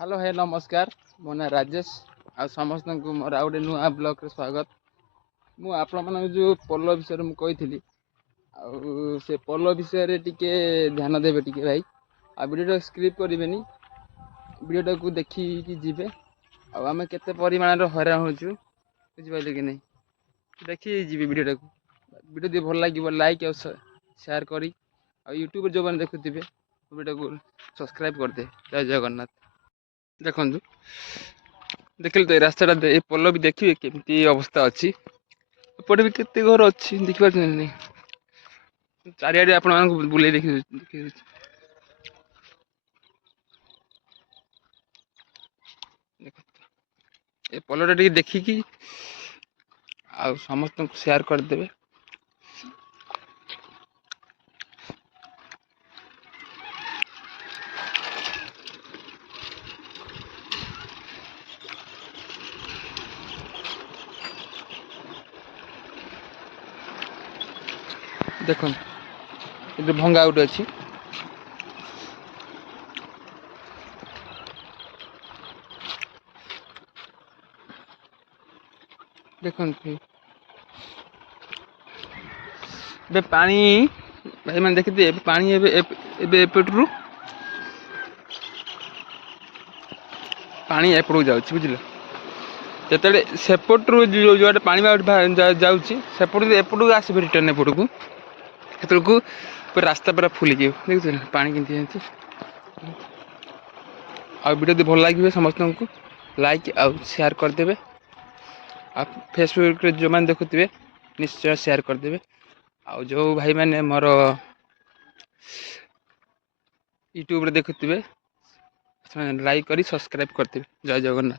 Hello है नमस्कार। मो ना राजेश आ समस्त को मोर आ गोटे नुआ ब्लॉग रे स्वागत। मु आपण मन जो पोलो विषय मु कही से पोलो विषय टिके ध्यान देवे टिके भाई। आ वीडियो स्क्रिप्ट करेनि वीडियो को देखिकी जीवे। आम केते परिमाण हैरान होचु बुझिपारे कि नहीं देखी जी वीडियो को वीडियो भल लगे लाइक और शेयर करी यूट्यूब जो मैंने देखुवे वीडियो को सब्सक्राइब करदे। जय जगन्नाथ। देखु देखिले तो रास्ता पोल भी देखिए केमती अवस्था अच्छी एपटे भी केते घर अच्छी देखिए नहीं चारिआडे आपण बुले देखिए ए पोलटा टिके देखिकी आ समस्त को शेयर करदेवे। देख भंगा गोटे अच्छी देखते पानी भाई मैंने देखी पानी एपटू पानी एपटू जाऊँ बुझल जिते सेपटू जो पानी जापट एपटू आसवे रिटर्न एपट को पूरा रास्ता पूरा फुल देखिए पानी केमती आ वीडियो भल लगे समस्त को लाइक आउ शेयर करदे। आ फेसबुक जो मैंने देखुवे निश्चय शेयर करदे। आ जो भाई मैंने मोर यूट्यूब रे देखुवे लाइक करी सब्सक्राइब करदे। जय जगन्नाथ।